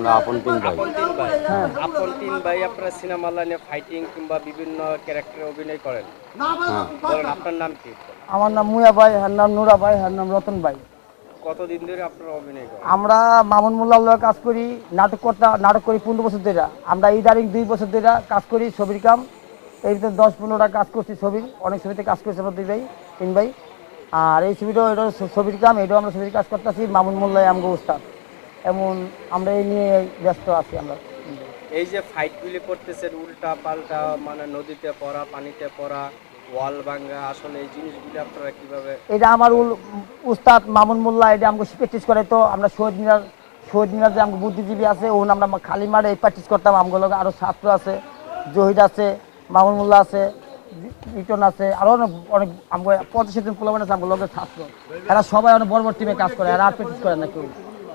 আমরা আপন তিন ভাই। আপন তিন ভাই। হ্যাঁ। আপন তিন ভাই আপনারা সিনেমা লাইনে ফাইটিং কিংবা বিভিন্ন ক্যারেক্টারে অভিনয় করেন। হ্যাঁ। বলেন আপনার নাম কি? আমার নাম মুয়া ভাই হার নাম নুরা ভাই হার নাম রতন ভাই। কতদিন ধরে আপনারা অভিনয় করেন? আমরা মামুন মোল্লার লগে কাজ করি নাটক করতে নাটক করি পনেরো বছর ধরে। আমরা ইদারিং দুই বছর ধরে কাজ করি ছবির কাম। এই ভিতরে দশ পনেরোটা কাজ করছি ছবির। অনেক ছবিতে কাজ করছি আমরা দুই ভাই তিন ভাই। আর এই ছবিটাও এটা ছবির কাম এটাও আমরা ছবির কাজ করতেছি। মামুন মোল্লাই আমগো উস্তাদ। এমন আমরা এই নিয়ে ব্যস্ত আছি আমরা। এই যে ফাইটগুলি করতেছেন উল্টা পাল্টা মানে নদীতে পড়া পানিতে পড়া ওয়াল ভাঙ্গা আসলে এই জিনিসগুলি আপনারা কীভাবে এটা আমার উস্তাদ মামুন মোল্লা এটা আমাকে প্র্যাকটিস করে তো আমরা শহীদ মিনার শহীদ মিনার যে আমাকে বুদ্ধিজীবী আছে ওন আমরা খালি মাঠে এই প্র্যাকটিস করতাম। আমগুলো আরও ছাত্র আছে জহিদ আছে মামুন মোল্লা আছে রিটন আছে আরও অনেক অনেক আমাকে পঞ্চাশ জন পোলাবেন আছে আমগুলো ছাত্র। এরা সবাই অনেক বড় বড় টিমে কাজ করে এরা আর প্র্যাকটিস করে না কেউ।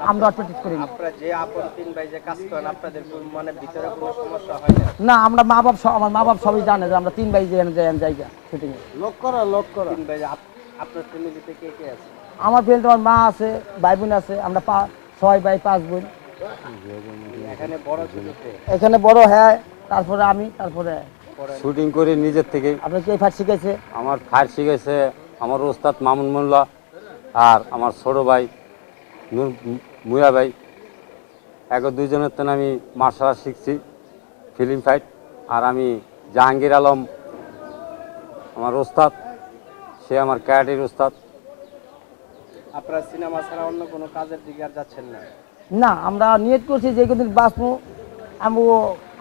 আমরা প্র্যাকটিস করি। না আপনারা যে আপন তিন ভাই যে কাজ করেন আপনাদের মানে ভিতরে কোনো সমস্যা হয় না? না আমরা মা বাপ সব- আমার মা বাপ সবই জানে যে আমরা তিন ভাই যে জায়গা শুটিংয়ে তিন ভাই যে আপনার ফ্যামিলিতে কে কে আছে? আমার ফ্রেন্ড আমার মা আছে ভাই বোন আছে আমরা পা ছয় ভাই পাঁচ বোন। এখানে বড় এখানে বড় হ্যাঁ তারপরে আমি তারপরে শুটিং করি নিজের থেকে। আপনার কে ফাট শিখেছে আমার ফায়ার শিখেছে আমার ওস্তাদ মামুন মোল্লা আর আমার ছোট ভাই মুয়া ভাই এক দুইজনের তো আমি মার্শাল আর্ট শিখছি ফিল্ম ফাইট আর আমি জাহাঙ্গীর আলম আমার ওস্তাদ সে আমার ক্যারাটের ওস্তাদ। আপনারা সিনেমা ছাড়া অন্য কোনো কাজের দিকে আর যাচ্ছেন না? না আমরা নিয়ত করছি যে কোনদিন বাঁচবো আমি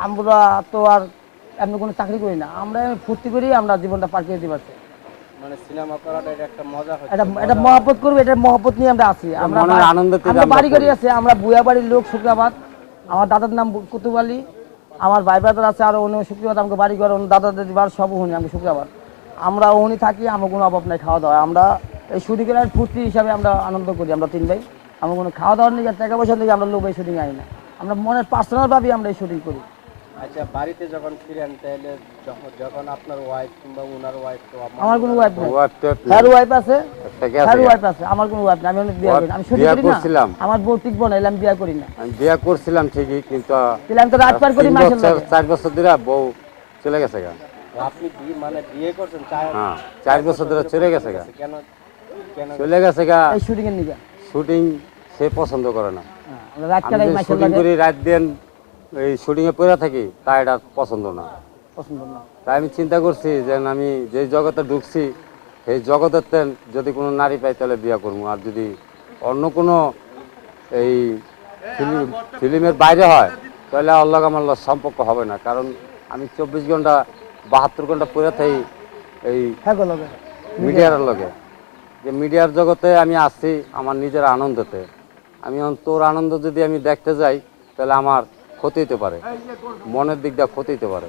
আমরা তো আর এমনি কোনো চাকরি করি না। আমরা ফুর্তি করি আমরা জীবনটা পার করে দিতে পারছি। মানে সিনেমা করাটা এটা একটা মজা হচ্ছে। এটা এটা মহব্বত করব এটা মহব্বত নিয়ে আমরা আছি। আমরা মনের আনন্দতে আমরা আমরা বাড়ি করি করি। আমরা বুয়া বাড়ির লোক শুক্রাবাদ আমার দাদার নাম কুতুব আলী। আমার ভাই ব্রাদার আছে আর অন্য শুক্রবাদ আমাকে বাড়ি ঘর অন্য দাদা দাদি বার সব উনি আমাকে শুক্রবাদ আমরা উনি থাকি আমার কোনো অভাব নাই খাওয়া দাওয়া আমরা এই শুটিং এর ফুর্তি হিসাবে আমরা আনন্দ করি আমরা তিন ভাই। আমার কোনো খাওয়া দাওয়ার নিয়ে টাকা পয়সা নিয়ে আমরা লোক এই শুটিং আই না। আমরা মনের পার্সোনাল ভাবেই আমরা এই শুটিং করি। আচ্ছা বাড়িতে যখন ফিরেন তাহলে যখন আপনার ওয়াইফ কিংবা ওনার ওয়াইফ তো আমার কোনো ওয়াইফ নেই। ওয়াইফ তো হ্যার ওয়াইফ আছে? ওয়াইফ আছে? আমার কোনো ওয়াইফ না আমি অনেক বিয়ে করি আমি শুটিং বিয়ে করছিলাম। আমার বিয়ে করি না। আমি বিয়ে করছিলাম ঠিকই কিন্তু আমি তো রাত পার করি মাসের লাগে। চার বছর ধরে বউ চলে গেছে গা। আপনি বিয়ে মানে বিয়ে করছেন চার হ্যাঁ চার বছর ধরে চলে গেছে গা। কেন কেন? চলে গেছে গা। এই শুটিং এর নিগা। শুটিং সে পছন্দ করে না। হ্যাঁ, রাত কাটাই মাসের শুটিং লাগে। করি রাত দিন এই শুটিং এ পড়ে থাকি তা এটা পছন্দ না। পছন্দ না। তাই আমি চিন্তা করছি যে আমি যে জগতে ঢুকছি সেই জগতের তেন যদি কোনো নারী পাই তাহলে বিয়ে করব। আর যদি অন্য কোনো এই ফিল্ম ফিল্মের বাইরে হয় তাহলে আল্লাহ আমার সম্পর্ক হবে না। কারণ আমি চব্বিশ ঘণ্টা বাহাত্তর ঘণ্টা পড়ে থাকি এই হ্যাঁ মিডিয়ার লগে। যে মিডিয়ার জগতে আমি আসছি আমার নিজের আনন্দতে। আমি তোর আনন্দ যদি আমি দেখতে যাই তাহলে আমার ক্ষতি হতে পারে। মনের দিক দিয়ে ক্ষতি হতে পারে।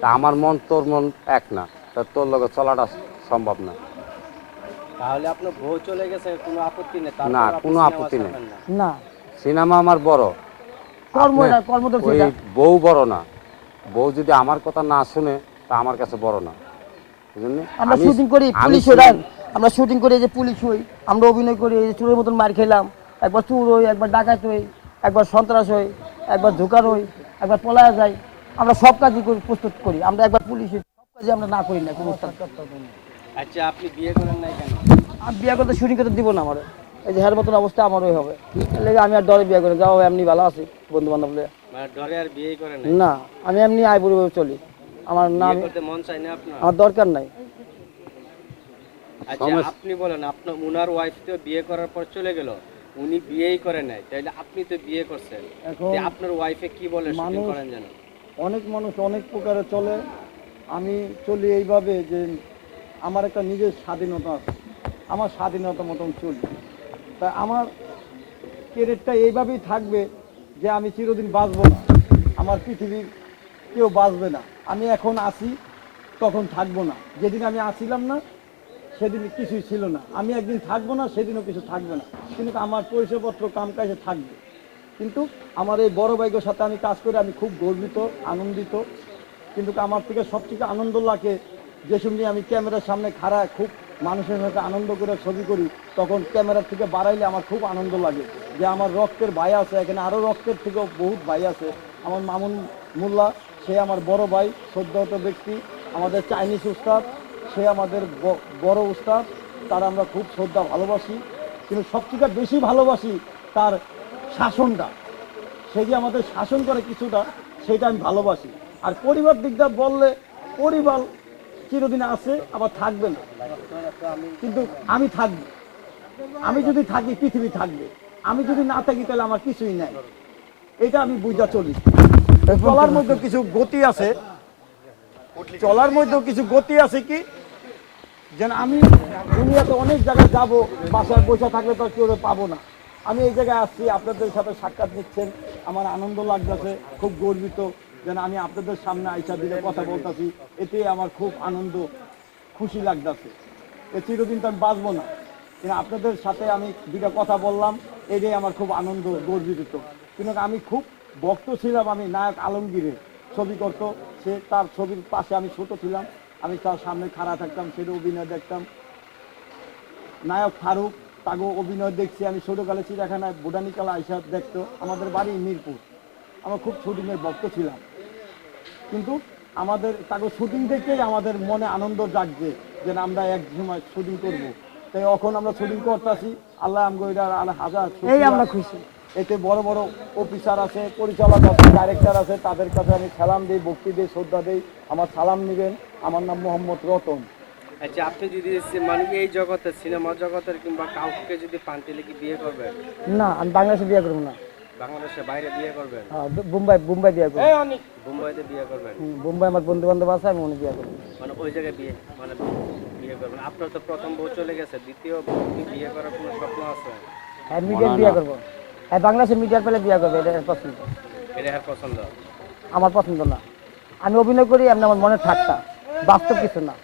তা আমার মন তোর মন এক না। তা তোর লগে চলাটা সম্ভব না। তাহলে আপনার বউ চলে গেছে কোনো আপত্তি নেই? না, কোনো আপত্তি নেই। না। না। সিনেমা আমার বড়। কর্ম এটা কর্ম তো ওই বউ বড় না। বউ যদি আমার কথা না শুনে তা আমার কাছে বড় না। এই জন্যে আমরা শুটিং করি পুলিশ হই আমরা শুটিং করি এই যে পুলিশ হই। আমরা অভিনয় করি এই যে চোরের মতন মার খেলাম। একবার চুর হই একবার ডাকাত হই একবার সন্ত্রাস হই। একবার ধোকার হই একবার পলায়া যাই আমরা সব কাজই করি প্রস্তুত করি। আমরা একবার পুলিশ সব কাজে আমরা না করি না কোনো আচ্ছা আপনি বিয়ে করেন নাই কেন? আমি বিয়ে করতে শুটিং করতে দিব না আমার। এই যে হের মতন অবস্থা আমারই হবে। লেগে আমি আর ডরে বিয়ে করি যাও এমনি ভালো আছি বন্ধু বান্ধব মানে ডরে আর বিয়ে করেন না আমি এমনি আয় পরিবার চলি। আমার নাম মন চাই না আপনার? আমার দরকার নাই। আচ্ছা আপনি বলেন আপনার উনার ওয়াইফ তো বিয়ে করার পর চলে গেল। উনি বিয়েই করে নাই তাইলে আপনি তো বিয়ে করছেন। এখন আপনার ওয়াইফে কি বলে শুটিং করেন যেন? অনেক মানুষ অনেক প্রকারে চলে। আমি চলি এইভাবে যে আমার একটা নিজের স্বাধীনতা আছে। আমার স্বাধীনতা মতন চলি। তা আমার কেরিয়ারটা এইভাবেই থাকবে যে আমি চিরদিন বাঁচবো না। আমার পৃথিবীর কেউ বাঁচবে না। আমি এখন আসি তখন থাকব না। যেদিন আমি আসিলাম না সেদিন কিছুই ছিল না। আমি একদিন থাকব না, সেদিনও কিছু থাকবে না। কিন্তু আমার পরিচয়পত্র কাম কাজে থাকবে। কিন্তু আমার এই বড় ভাইগোর সাথে আমি কাজ করে আমি খুব গর্বিত, আনন্দিত। কিন্তু আমার থেকে সবথেকে আনন্দ লাগে যে সময় আমি ক্যামেরার সামনে খাড়া খুব মানুষের সাথে আনন্দ করে ছবি করি, তখন ক্যামেরার থেকে বাড়াইলে আমার খুব আনন্দ লাগে। যে আমার রক্তের ভাই আছে, এখানে আরও রক্তের থেকেও বহুত ভাই আছে। আমার মামুন মোল্লা, সে আমার বড় ভাই শ্রদ্ধাহত ব্যক্তি, আমাদের চাইনিজ উস্তাদ। সে আমাদের বড় উস্তাদ তার আমরা খুব শ্রদ্ধা ভালোবাসি। কিন্তু সবথেকে বেশি ভালোবাসি তার শাসনটা। সে যে আমাদের শাসন করে কিছুটা সেটা আমি ভালোবাসি। আর পরিবার দিকটা বললে পরিবার চিরদিন আছে আবার থাকবে না। কিন্তু আমি থাকব। আমি যদি থাকি পৃথিবী থাকবে। আমি যদি না থাকি তাহলে আমার কিছুই নাই। এটা আমি বুঝা চলি। চলার মধ্যে কিছু গতি আছে চলার মধ্যেও কিছু গতি আছে কি? যেন আমি দুনিয়াতে অনেক জায়গায় যাব, বাসায় বসে থাকলে তো কেউ পাবো না। আমি এই জায়গায় আসছি, আপনাদের সাথে সাক্ষাৎ নিচ্ছেন। আমার আনন্দ লাগতেছে, খুব গর্বিত যেন আমি আপনাদের সামনে আইসা দিলে কথা বলতেছি। এতে আমার খুব আনন্দ, খুশি লাগতেছে। এ চিরদিন তো আমি বাঁচবো না। কিন্তু আপনাদের সাথে আমি দুটা কথা বললাম, এটাই আমার খুব আনন্দ, গর্বিত। কিন্তু আমি খুব ভক্ত ছিলাম আমি, নায়ক আলমগীরের। ছবি করতো। সে তার ছবির পাশে আমি ছোট ছিলাম। আমি তার সামনে খাড়া থাকতাম সেটা অভিনয় দেখতাম। নায়ক ফারুক তাগো অভিনয় দেখছি আমি ছোটকালে চিড়িয়াখানায়। বোটানিক্যাল আইসা দেখতো। আমাদের বাড়ি মিরপুর। আমরা খুব শুটিংয়ের ভক্ত ছিলাম। কিন্তু আমাদের তাকে শুটিং দেখেই আমাদের মনে আনন্দ জাগছে যে আমরা এক সময় শুটিং করব। তাই এখন আমরা শুটিং করতেছি। আল্লাহ আল্লাহ হাজার এই আমরা খুশি। এতে বড় বড় অফিসার আছে পরিচালক আছে ডাইরেক্টর আছে তাদের কাছে আমি সালাম দিই ভক্তি দিই শ্রদ্ধা দিই আমার সালাম নেবেন। আমার নাম মোহাম্মদ রতন। আচ্ছা আপনি যদি মানে এই জগতে সিনেমা জগতের কিংবা কাউকে যদি পান তাহলে কি বিয়ে করবেন? না আমি বাংলাদেশে বিয়ে করব না। বাংলাদেশের বাইরে বিয়ে করবেন? হ্যাঁ, বোম্বাই বোম্বাই বিয়ে করব। মুম্বাইতে বিয়ে করবেন? আমার বন্ধু বান্ধব আছে আমি বিয়ে করব। মানে ওই জায়গায় বিয়ে মানে বিয়ে করবেন। আপনার তো প্রথম বউ চলে গেছে দ্বিতীয় বউ বিয়ে করার কোনো স্বপ্ন আছে? হ্যাঁ বিয়ে করব। হ্যাঁ বাংলাদেশের মিডিয়ার পেলে বিয়ে করবে এটা পছন্দ। এটা পছন্দ? আমার পছন্দ না। আমি অভিনয় করি এমনি আমার মনের ঠাট্টা। বাস্তব কিছু না।